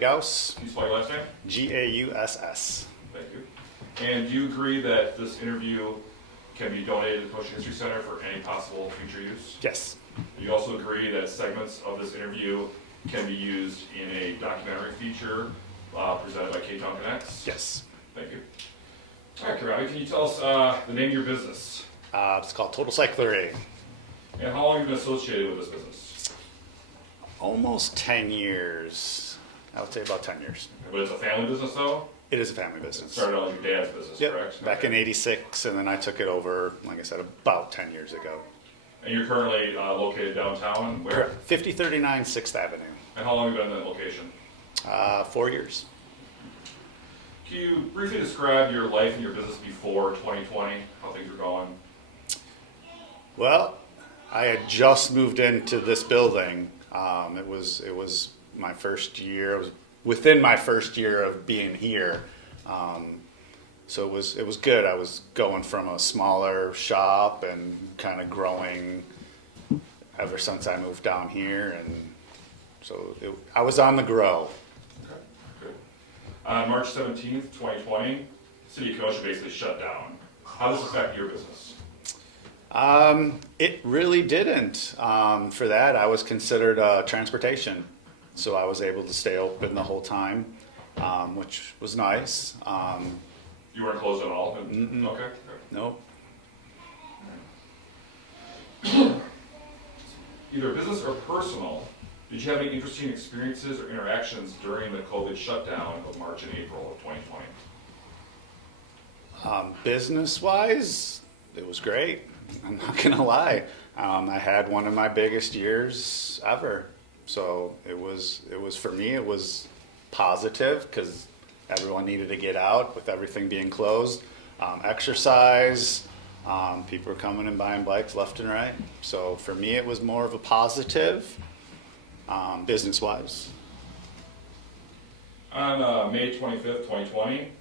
Gauss. Can you spell your last name? Gauss. Thank you. And do you agree that this interview can be donated to the Kenosha History Center for any possible future use? Yes. Do you also agree that segments of this interview can be used in a documentary feature presented by Ktown Connects? Yes. Thank you. All right, Robby, can you tell us the name of your business? It's called Total Cyclery. And how long have you been associated with this business? Almost 10 years. I would say about 10 years. But it's a family business, though? It is a family It business. started out as your dad's business, Yep. correct? Back in '86, and then I took it over, like I said, about 10 years ago. And you're currently located downtown, where? Correct. 5039 6th Avenue. And how long have you been in that location? 4 years. Can you briefly describe your life and your business before 2020, how things were going? Well, I had just moved into this building. It was my first year. It was within my first year of being here. So it was good. I was going from a smaller shop and kind of growing ever since I moved down here, and so I was on the grow. Okay, good. On March 17th, 2020, the city of Kenosha basically shut down. How does this affect your business? It really didn't. For that, I was considered transportation, so I was able to stay open the whole time, which was nice. You weren't closed at all? Mm-mm. Okay. Nope. Either business or personal, did you have any interesting experiences or interactions during the COVID shutdown of March and April of 2020? Business-wise, it was great. I'm not gonna lie. I had one of my biggest years ever. So it was for me. It was positive because everyone needed to get out with everything being closed. Exercise. People were coming and buying bikes left and right. So for me, it was more of a positive, business-wise. On May 25th, 2020,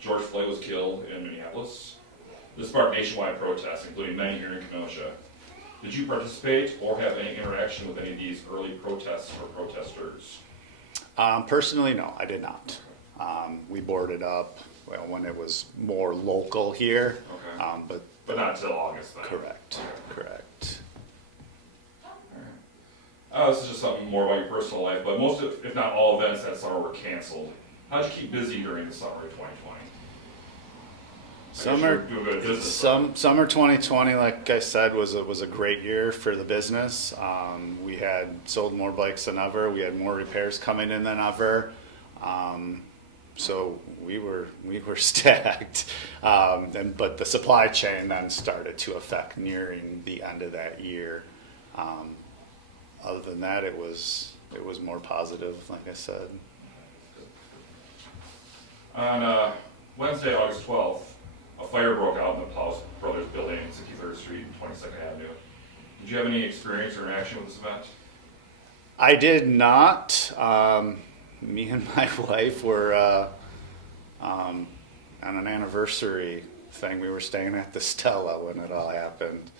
George Floyd was killed in Minneapolis. This sparked nationwide protests, including many here in Kenosha. Did you participate or have any interaction with any of these early protests or protesters? Personally, no, I did not. We boarded up when it was more local here. Okay. But not until August then? Correct, correct. This is just something more about your personal life, but most, if not all, events that summer were canceled. How did you keep busy during the summer of 2020? Summer 2020, like I said, was a great year for the business. We had sold more bikes than ever. We had more repairs coming in than ever. So we were stacked. But the supply chain then started to affect nearing the end of that year. Other than that, it was more positive, like I said. On Wednesday, August 12th, a fire broke out in the Plows Brothers building, 63rd Street and 22nd Avenue. Did you have any experience or interaction with this event? I did not. Me and my wife were on an anniversary thing. We were staying at the Stella when it all happened.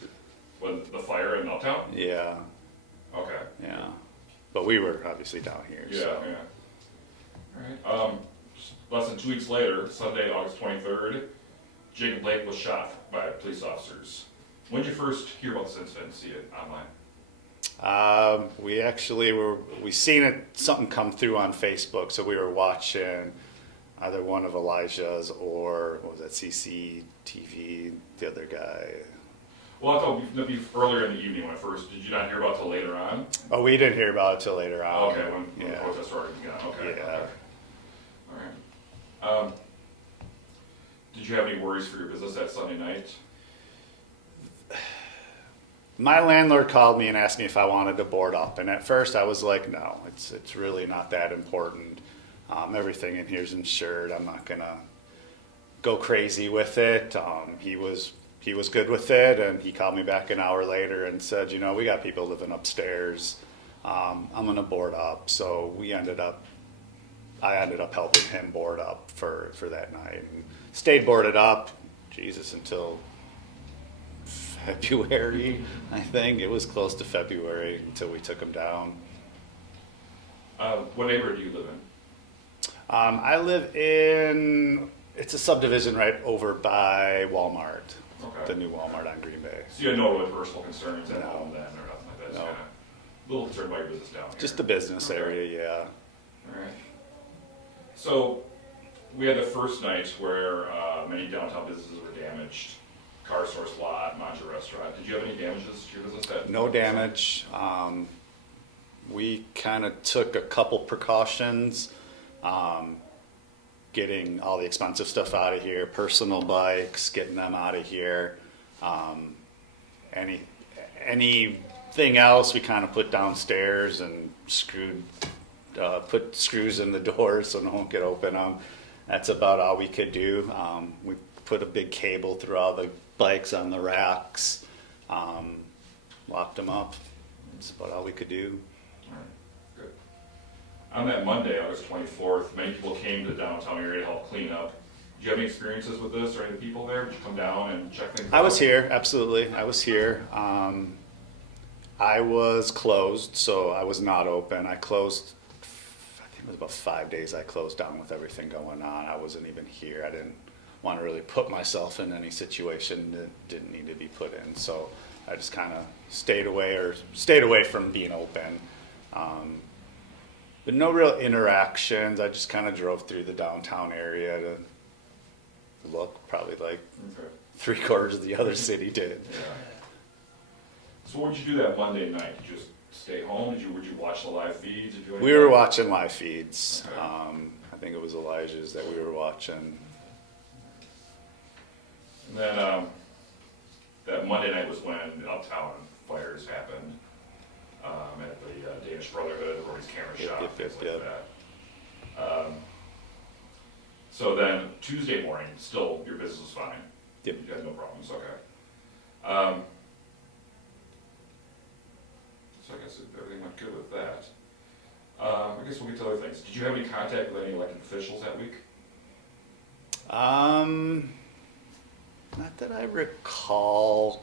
With the fire in Uptown? Yeah. Okay. Yeah. But we were obviously down here. Yeah, so. yeah. All right. Less than 2 weeks later, Sunday, August 23rd, Jacob Blake was shot by police officers. When did you first hear about this incident and see it online? We seen something come through on Facebook, so we were watching either one of Elijah's or what was that, CCTV, the other guy. Well, I thought it'd be earlier in the evening when first. Did you not hear about it till later on? Oh, we didn't hear about it till later on. Okay, when the protest started again. Okay. Yeah. Okay. All right. Did you have any worries for your business that Sunday night? My landlord called me and asked me if I wanted to board up, and at first I was like, no, it's really not that important. Everything in here is insured. I'm not gonna go crazy with it. He was good with it, and he called me back an hour later and said, we got people living upstairs. I'm gonna board up. So I ended up helping him board up for that night, and stayed boarded up, until February, I think. It was close to February until we took him down. What neighborhood do you live in? I live in, it's a subdivision right over by Walmart, Okay. the new Walmart on Green Bay. So you had no really personal concerns at No. home then, or nothing like that? Just No. kind of a little concerned about your business down here? Just the business Okay. area, yeah. All right. So we had the first night where many downtown businesses were damaged. Car Source Lot, Mantra Restaurant. Did you have any damages to your business? No damage. We kind of took a couple precautions, getting all the expensive stuff out of here, personal bikes, getting them out of here. Anything else we kind of put downstairs and put screws in the doors so no one could open them. That's about all we could do. We put a big cable through all the bikes on the racks, locked them up. That's about all we could do. All right, good. On that Monday, August 24th, many people came to the downtown area to help clean up. Did you have any experiences with this or any people there? Did you come down and check things out? I was here, absolutely. I was here. I was closed, so I was not open. I closed, I think it was about 5 days I closed down with everything going on. I wasn't even here. I didn't want to really put myself in any situation that didn't need to be put in. So I just kind of stayed away from being open. But no real interactions. I just kind of drove through the downtown area to look, probably like Okay. 3/4 of the other city did. Yeah. So what did you do that Monday night? Did you just stay home? Would you watch the live feeds? Did you do We were anything? watching live feeds. Okay. I think it was Elijah's that we were watching. And then that Monday night was when the Uptown fires happened at the Danish Brotherhood, Rory's camera Yep, shop, yep, things yep, like yep. that. So then Tuesday morning, still your business was fine. Yep. You had no problems. Okay. So I guess everything went good with that. I guess we'll get to other things. Did you have any contact with any elected officials that week? Not that I recall.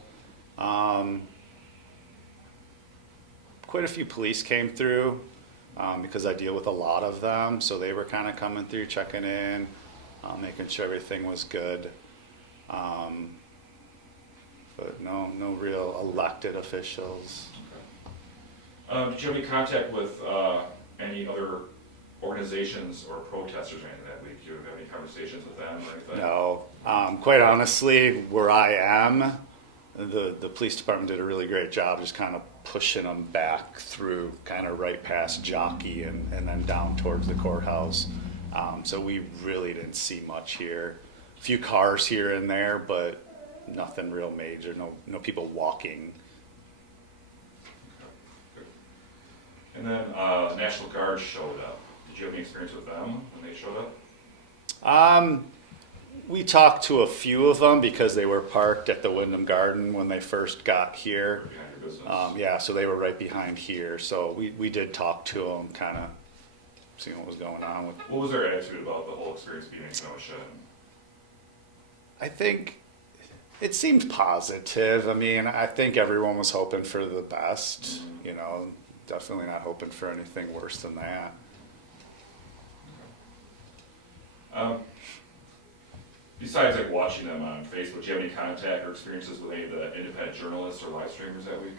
Quite a few police came through because I deal with a lot of them, so they were kind of coming through, checking in, making sure everything was good. But no real elected officials. Did you have any contact with any other organizations or protesters or anything that week? Did you have any conversations with them or anything? No, quite honestly, where I am, the police department did a really great job just kind of pushing them back through kind of right past Jockey and then down towards the courthouse. So we really didn't see much here. A few cars here and there, but nothing real major, no people walking. And then National Guard showed up. Did you have any experience with them when they showed up? We talked to a few of them because they were parked at the Wyndham Garden when they first got here. Or behind your business? Yeah, so they were right behind here. So we did talk to them, kind of seeing what was going on with. What was their attitude about the whole experience being in Kenosha? I think it seemed positive. I mean, I think everyone was hoping for the best. You know, definitely not hoping for anything worse than that. Besides like watching them on Facebook, do you have any contact or experiences with any of the independent journalists or live streamers that week?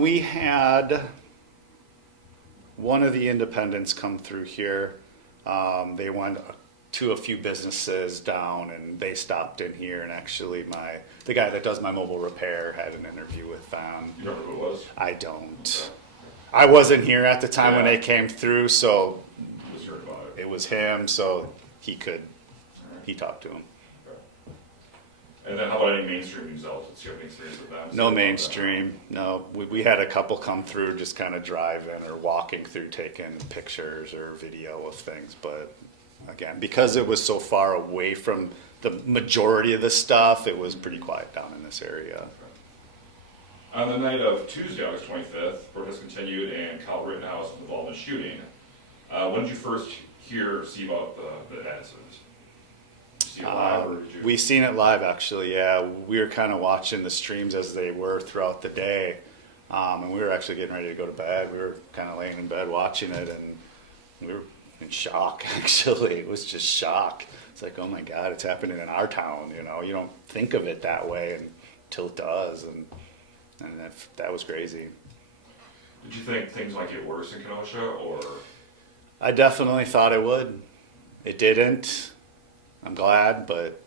We had one of the independents come through here. They went to a few businesses down and they stopped in here, and actually the guy that does my mobile repair had an interview with them. You remember who it was? I don't. I wasn't here at the time when they came through, so Just heard about it. it was him, so he talked to him. Okay. And then how about any mainstream news outlets? Do you have any experience with them? No mainstream, no. We had a couple come through, just kind of driving or walking through, taking pictures or video of things. But again, because it was so far away from the majority of the stuff, it was pretty quiet down in this area. On the night of Tuesday, August 25th, protests continued and Kyle Rittenhouse was involved in a shooting. When did you first see about the incident? Did you see it live, or did you? We seen it live, actually, yeah. We were kind of watching the streams as they were throughout the day. And we were actually getting ready to go to bed. We were kind of laying in bed watching it, and we were in shock, actually. It was just shock. It's like, oh my God, it's happening in our town, you know? You don't think of it that way until it does, and that was crazy. Did you think things might get worse in Kenosha, or? I definitely thought it would. It didn't. I'm glad, but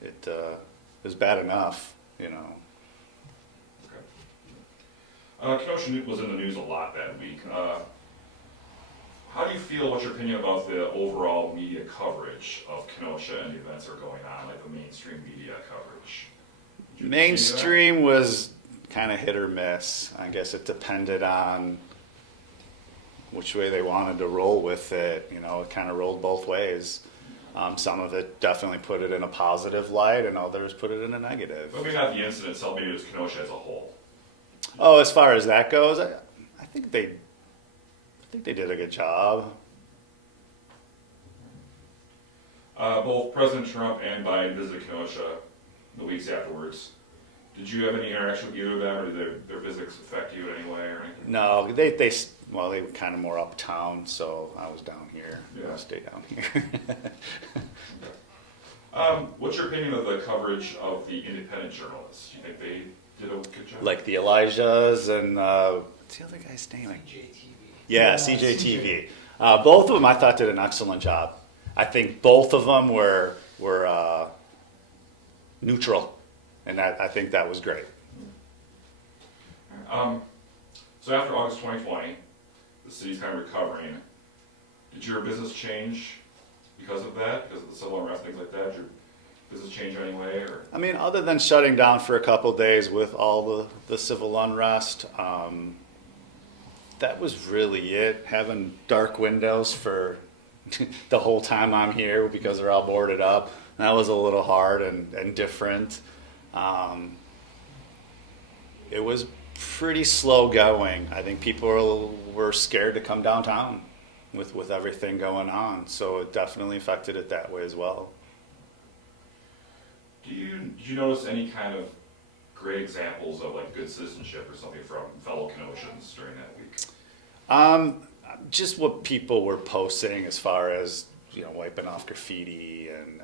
it was bad enough, you know? Okay. Kenosha was in the news a lot that week. How do you feel, what's your opinion about the overall media coverage of Kenosha and the events that are going on, like the mainstream media coverage? Did you see that? Mainstream was kind of hit or miss. I guess it depended on which way they wanted to roll with it. You know, it kind of rolled both ways. Some of it definitely put it in a positive light, and others put it in a negative. Maybe not the incident itself, maybe it was Kenosha as a whole. Oh, as far as that goes, I think they did a good job. Both President Trump and Biden visited Kenosha the weeks afterwards. Did you have any interaction with either of them, or did their visits affect you in any way or anything? No, they were kind of more uptown, so I was down here. Yeah. I stayed down here. What's your opinion of the coverage of the independent journalists? Do you think they did a good job? Like the Elijahs and what's the other guy's name? CJTV. Yeah, CJTV. Both of them I thought did an excellent job. I think both of them were neutral, and I think that was great. So after August 2020, the city's kind of recovering. Did your business change because of that? Because of the civil unrest, things like that? Did your business change in any way? Or? I mean, other than shutting down for a couple days with all the civil unrest, that was really it. Having dark windows for the whole time I'm here because they're all boarded up, that was a little hard and different. It was pretty slow going. I think people were scared to come downtown with everything going on, so it definitely affected it that way as well. Did you notice any kind of great examples of like good citizenship or something from fellow Kenoshans during that week? Just what people were posting as far as, you know, wiping off graffiti and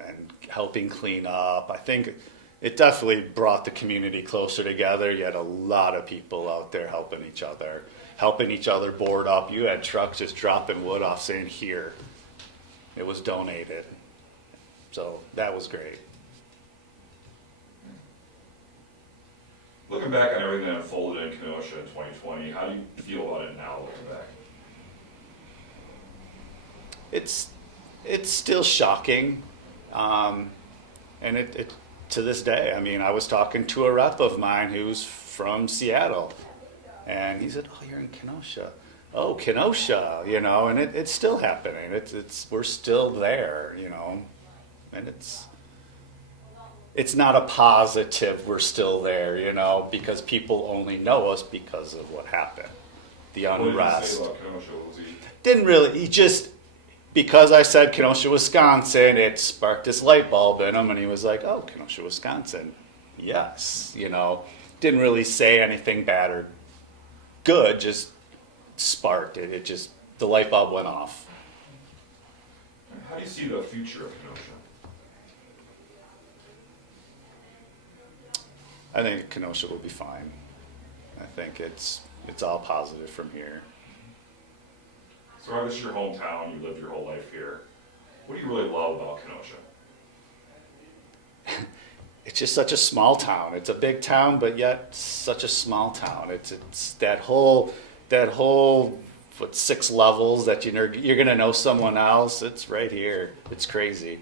helping clean up. I think it definitely brought the community closer together. You had a lot of people out there helping each other board up. You had trucks just dropping wood off saying, here, it was donated. So that was great. Looking back on everything that unfolded in Kenosha in 2020, how do you feel about it now looking back? It's still shocking, and it to this day. I mean, I was talking to a rep of mine who's from Seattle, and he said, "Oh, you're in Kenosha." Oh, Kenosha, you know, and it's still happening. We're still there, you know, and it's not a positive. We're still there, you know, because people only know us because of what happened, the unrest. What did he say about Kenosha? What was he? Didn't really. He just, because I said Kenosha, Wisconsin, it sparked this light bulb in him, and he was like, "Oh, Kenosha, Wisconsin, yes," you know. Didn't really say anything bad or good, just sparked it. It just, the light bulb went off. How do you see the future of Kenosha? I think Kenosha will be fine. I think it's all positive from here. So this is your hometown, you lived your whole life here. What do you really love about Kenosha? It's just such a small town. It's a big town, but yet such a small town. It's that whole 6 levels that you're gonna know someone else. It's right here. It's crazy.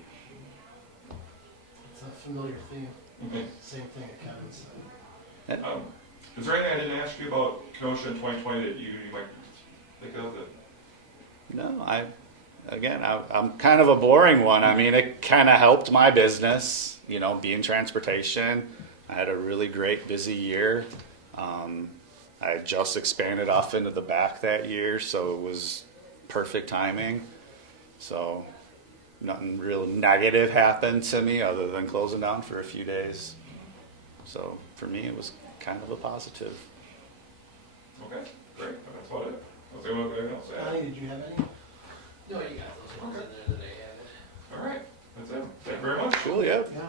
It's a familiar theme. Mm-hmm. Same thing at Kevin's. Is there anything I didn't ask you about Kenosha in 2020 that you might think of that? No, I'm kind of a boring one. I mean, it kind of helped my business, you know, being transportation. I had a really great busy year. I had just expanded off into the back that year, so it was perfect timing. So nothing real negative happened to me other than closing down for a few days. So for me, it was kind of a positive. Okay, great. That's about it. Was there anything else to add? Donny, did you have any? No, you got those ones in there that I added. All right, that's it. Thank you very much. Cool, yeah. Yeah.